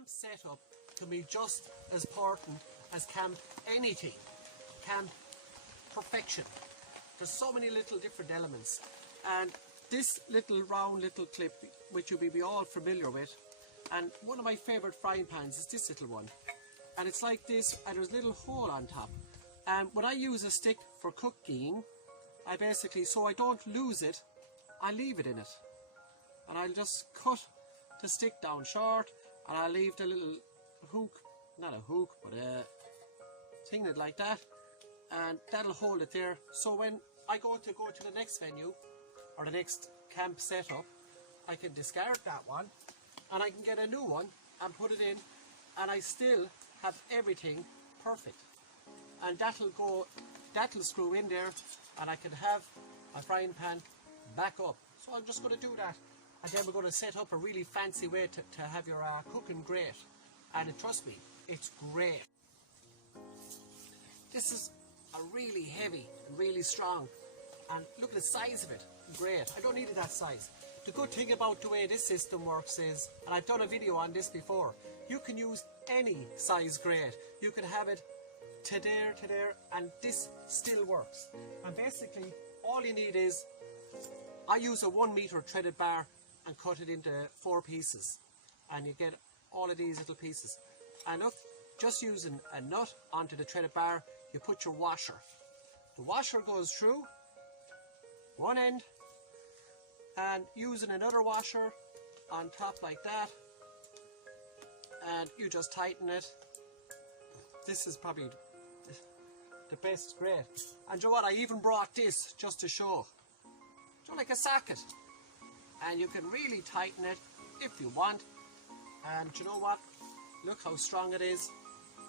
camp setup can be just as important as camp anything, camp perfection. There's so many little different elements, and this little round little clip, which you'll be all familiar with, and one of my favourite frying pans is this little one, and it's like this, and there's a little hole on top. And when I use a stick for cooking, I basically, so I don't lose it, I leave it in it, and I'll just cut the stick down short, and I'll leave the little hook, not a hook, but a thing like that, and that'll hold it there. So when I go to the next venue or the next camp setup, I can discard that one and I can get a new one and put it in, and I still have everything perfect. And that'll screw in there, and I can have my frying pan back up. So I'm just going to do that, and then we're going to set up a really fancy way to have your cooking grate. And trust me, it's great. This is a really heavy and really strong, and look at the size of it. Great. I don't need it that size. The good thing about the way this system works is, and I've done a video on this before, you can use any size grate. You can have it to there, and this still works. And basically all you need is, I use a 1 meter threaded bar and cut it into 4 pieces, and you get all of these little pieces. And look, just using a nut onto the threaded bar, you put your washer. The washer goes through one end, and using another washer on top like that, and you just tighten it. This is probably the best grate. And you know what, I even brought this just to show. So like a socket, and you can really tighten it if you want. And you know what, look how strong it is,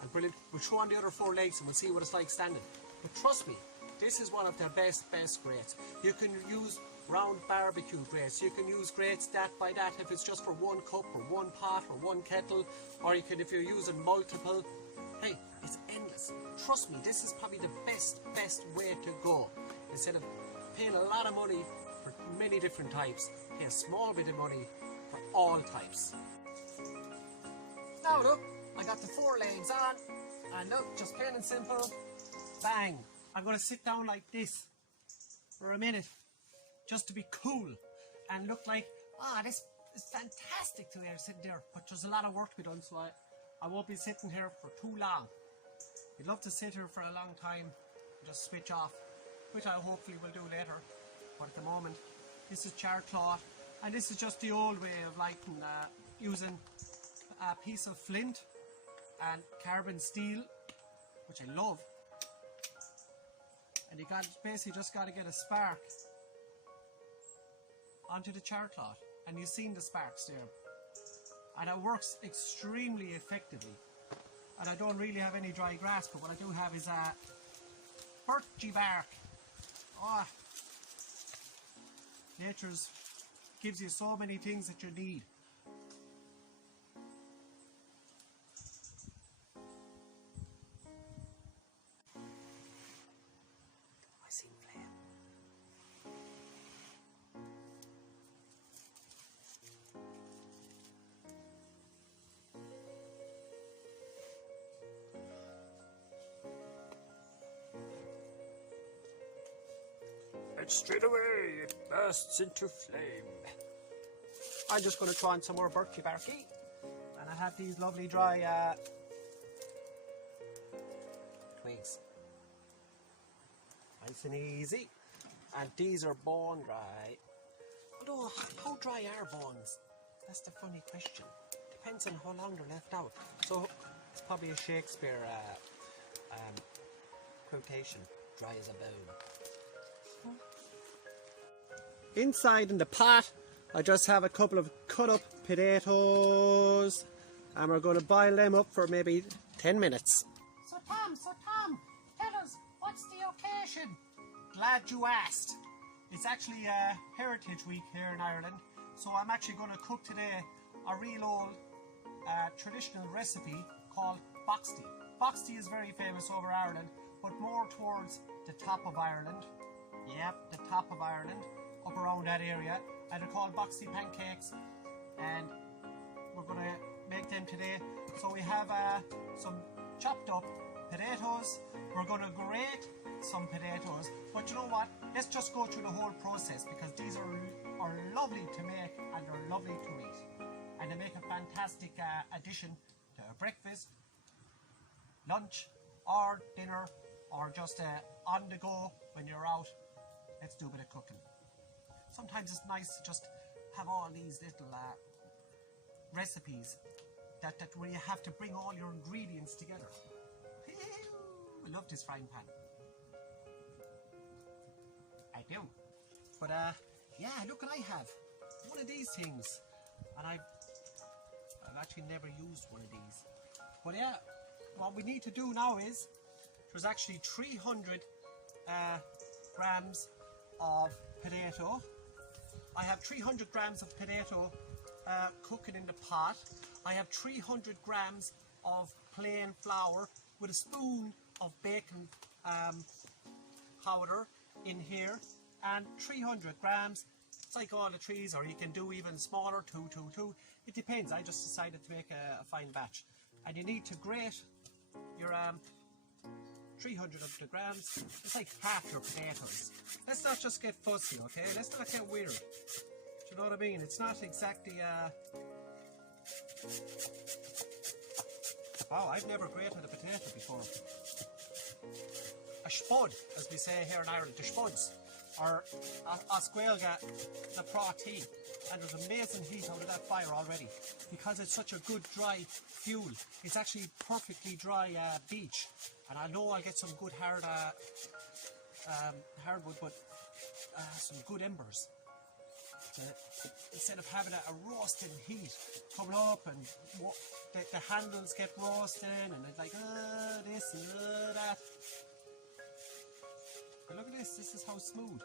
and brilliant. We'll throw on the other 4 legs and we'll see what it's like standing. But trust me, this is one of the best grates. You can use round barbecue grates, you can use grates that by that if it's just for 1 cup or 1 pot or 1 kettle, or you can if you're using multiple. Hey, it's endless. Trust me, this is probably the best way to go. Instead of paying a lot of money for many different types, pay a small bit of money for all types. Now look, I got the 4 legs on, and look, just plain and simple, bang. I'm going to sit down like this for a minute, just to be cool and look like, this is fantastic to be sitting there. But there's a lot of work to be done, so I won't be sitting here for too long. I'd love to sit here for a long time and just switch off, which I hopefully will do later. But at the moment, this is char cloth, and this is just the old way of lighting, using a piece of flint and carbon steel, which I love. And you basically just got to get a spark onto the char cloth, and you've seen the sparks there, and it works extremely effectively. And I don't really have any dry grass, but what I do have is a birchy bark. Nature's gives you so many things that you need. I see flame. And straight away it bursts into flame. I'm just going to throw on some more birchy barky, and I have these lovely dry twigs. Nice and easy, and these are bone dry. Although, how dry are bones? That's the funny question. Depends on how long they're left out. So it's probably a Shakespeare quotation, dry as a bone. Inside in the pot, I just have a couple of cut up potatoes, and we're going to boil them up for maybe 10 minutes. So Tom, tell us, what's the occasion? Glad you asked. It's actually Heritage Week here in Ireland, so I'm actually going to cook today a real old traditional recipe called Boxty. Boxty is very famous over Ireland, but more towards the top of Ireland. Yep, the top of Ireland, up around that area, and they're called Boxty pancakes, and we're going to make them today. So we have some chopped up potatoes. We're going to grate some potatoes, but you know what? Let's just go through the whole process, because these are lovely to make and they're lovely to eat, and they make a fantastic addition to a breakfast, lunch, or dinner, or just on the go when you're out. Let's do a bit of cooking. Sometimes it's nice to just have all these little recipes that where you have to bring all your ingredients together. I love this frying pan. I do. But yeah, look what I have. One of these things. And I've actually never used one of these. But yeah, what we need to do now is, there's actually 300 grams of potato. I have 300 grams of potato cooking in the pot. I have 300 grams of plain flour with a spoon of baking powder in here, and 300 grams. It's like all the trees, or you can do even smaller, 2, 2, 2. It depends. I just decided to make a fine batch. And you need to grate your 300 of the grams. It's like half your potatoes. Let's not just get fussy, okay? Let's not get weird. Do you know what I mean? It's not exactly wow, I've never grated a potato before. A spud, as we say here in Ireland, the spuds, or Oscuelga the prati, and there's amazing heat out of that fire already, because it's such a good dry fuel. It's actually perfectly dry beech, and I know I'll get some good hardwood, but some good embers. Instead of having a roasting heat coming up, and the handles get roasting, and it's like this and that. But look at this. This is how smooth.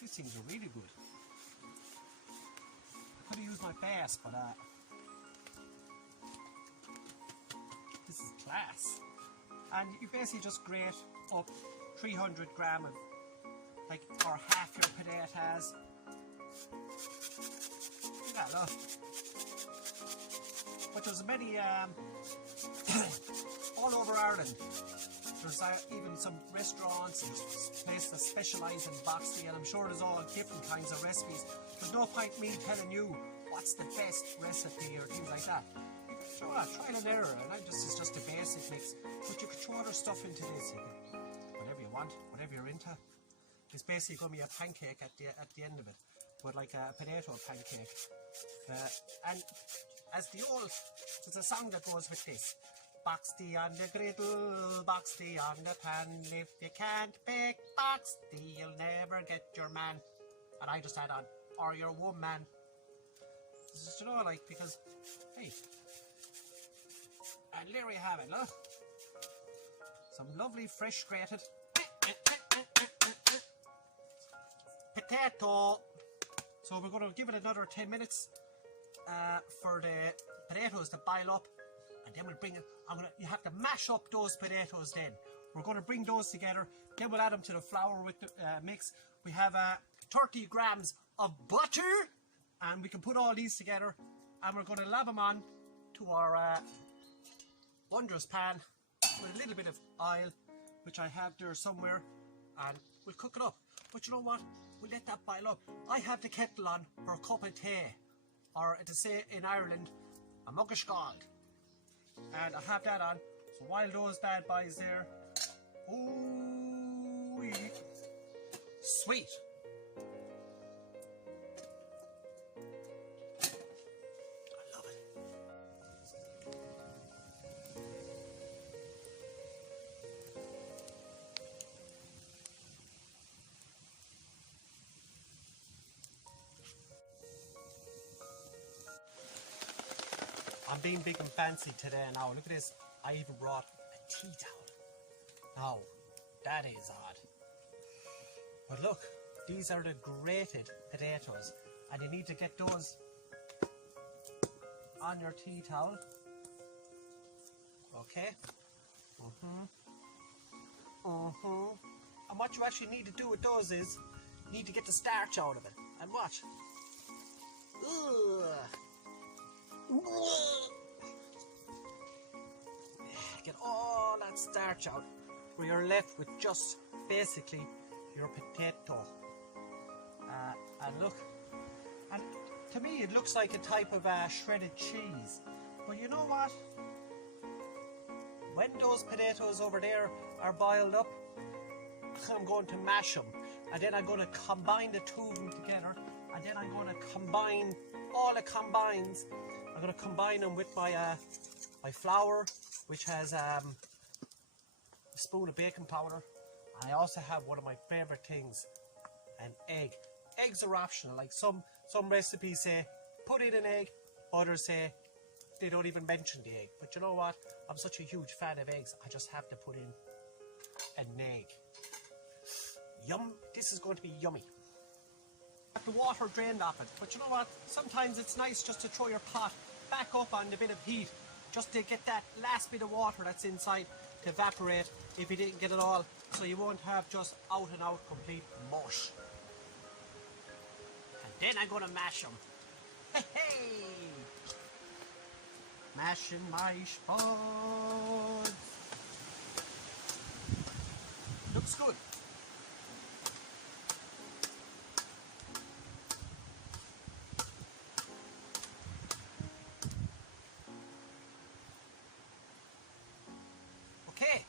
These things are really good. I could have used my fast, but this is class. And you basically just grate up 300 grams of, like, or half your potatoes. Yeah, look. But there's many all over Ireland. There's even some restaurants and places that specialise in Boxty, and I'm sure there's all different kinds of recipes. There's no point me telling you what's the best recipe or things like that. Sure, trial and error, and it's just a basic mix. But you can throw other stuff into this. You can, whatever you want, whatever you're into. It's basically going to be a pancake at the end of it, but like a potato pancake. And as there's a song that goes with this. Boxty on the griddle, Boxty on the pan. If you can't bake Boxty, you'll never get your man. And I just add on, or your woman. This is, you know, like, because, hey. And there we have it, look. Some lovely fresh grated potato. So we're going to give it another 10 minutes for the potatoes to boil up, and then we'll bring it. You have to mash up those potatoes then. We're going to bring those together, then we'll add them to the flour with the mix. We have 30 grams of butter, and we can put all these together, and we're going to lab them on to our wondrous pan with a little bit of oil, which I have there somewhere, and we'll cook it up. But you know what? We'll let that boil up. I have the kettle on for a cup of tea, or to say in Ireland, a mug of scald. And I have that on. So while those bad boys there, ooh, sweet. I love it. I'm being big and fancy today now. Look at this. I even brought a tea towel. Now, that is odd. But look, these are the grated potatoes. And you need to get those on your tea towel. Okay. And what you actually need to do with those is, you need to get the starch out of it. And watch. Ugh. starch out, where you're left with just basically your potato. And look, and to me it looks like a type of shredded cheese. But you know what? When those potatoes over there are boiled up, I'm going to mash them, and then I'm going to combine the two of them together, and then I'm going to combine all the combines. I'm going to combine them with my my flour, which has a spoon of baking powder. I also have one of my favorite things, an egg. Eggs are optional. Like some recipes say put in an egg, others say they don't even mention the egg. But you know what? I'm such a huge fan of eggs, I just have to put in an egg. Yum! This is going to be yummy. The water drained off it, but you know what? Sometimes it's nice just to throw your pot back up on the bit of heat, just to get that last bit of water that's inside to evaporate if you didn't get it all, so you won't have just out and out complete mush. And then I'm gonna mash them. Hey, hey! Mashing my spuds. Looks good. Okay.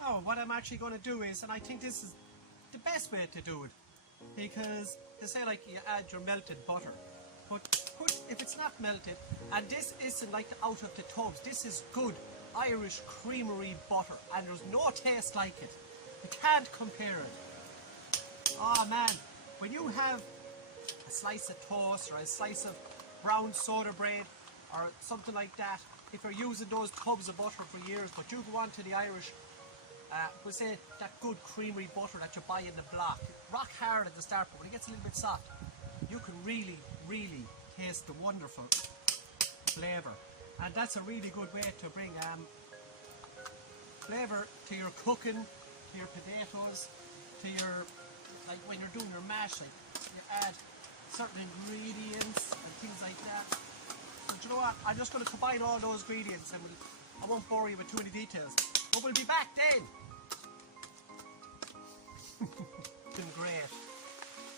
Now what I'm actually going to do is, and I think this is the best way to do it, because they say like you add your melted butter, but if it's not melted, and this isn't like out of the tubs, this is good Irish creamery butter, and there's no taste like it. You can't compare it. Oh man, when you have a slice of toast or a slice of brown soda bread or something like that, if you're using those tubs of butter for years, but you go on to the Irish, we'll say that good creamery butter that you buy in the block, rock hard at the start, but when it gets a little bit soft, you can really taste the wonderful flavour. And that's a really good way to bring flavour to your cooking, to your potatoes, to your, like when you're doing your mash, like you add certain ingredients and things like that. But you know what, I'm just going to combine all those ingredients, and I won't bore you with too many details, but we'll be back then. It's been great.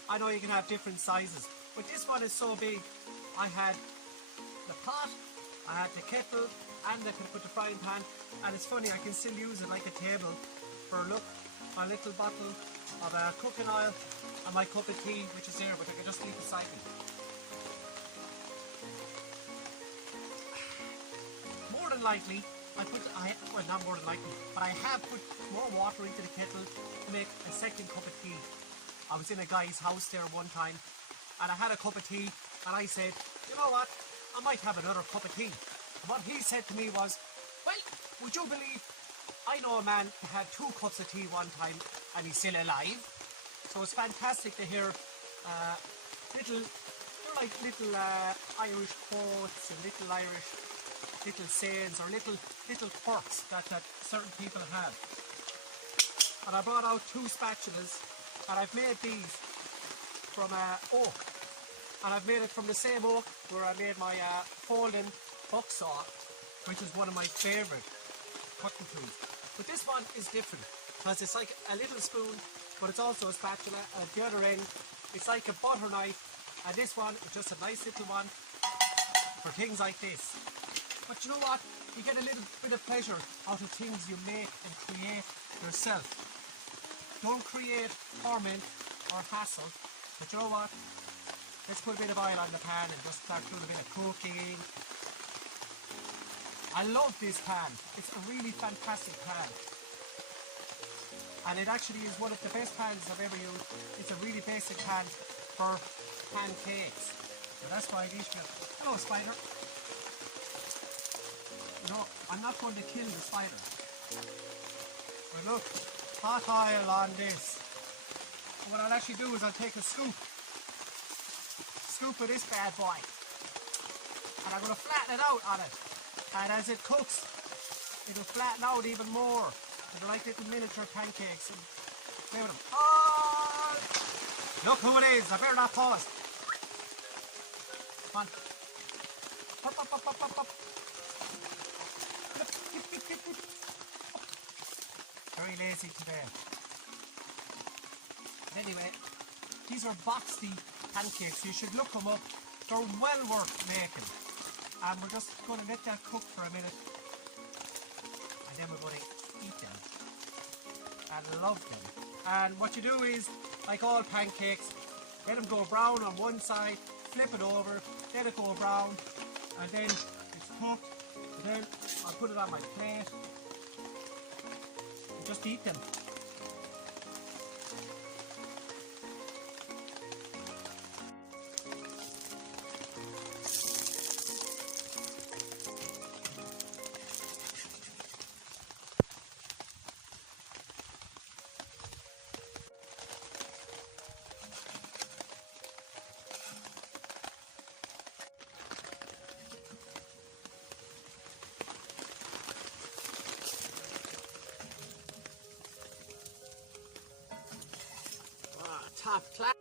I know you can have different sizes, but this one is so big. I had the pot, I had the kettle, and I could put the frying pan, and it's funny, I can still use it like a table for, look, my little bottle of cooking oil and my cup of tea, which is there, but I can just leave beside me. More than likely, well, not more than likely, but I have put more water into the kettle to make a second cup of tea. I was in a guy's house there one time, and I had a cup of tea, and I said, you know what, I might have another cup of tea. And what he said to me was, well, would you believe I know a man who had 2 cups of tea one time and he's still alive? So it's fantastic to hear little Irish quotes and little Irish sayings or little quirks that certain people have. And I brought out 2 spatulas, and I've made these from oak. And I've made it from the same oak where I made my folding buck saw, which is one of my favourite cutting tools. But this one is different, because it's like a little spoon, but it's also a spatula, and at the other end it's like a butter knife, and this one is just a nice little one for things like this. But you know what? You get a little bit of pleasure out of things you make and create yourself. Don't create torment or hassle, but you know what? Let's put a bit of oil on the pan and just start doing a bit of cooking. I love this pan. It's a really fantastic pan. And it actually is one of the best pans I've ever used. It's a really basic pan for pancakes. So that's why these are... Hello, spider. No, I'm not going to kill the spider. But look, hot oil on this. And what I'll actually do is I'll take a scoop of this bad boy, and I'm going to flatten it out on it, and as it cooks it'll flatten out even more. They're like little miniature pancakes, and play with them. Oh! Look who it is. I better not pause. Come on. Up, up, up, up, up, up. Very lazy today. Anyway, these are Boxty pancakes. You should look them up. They're well worth making. And we're just going to let that cook for a minute. And then we're going to eat them. And love them. And what you do is, like all pancakes, let them go brown on one side, flip it over, let it go brown, and then it's cooked. And then I'll put it on my plate and just eat them. Top class.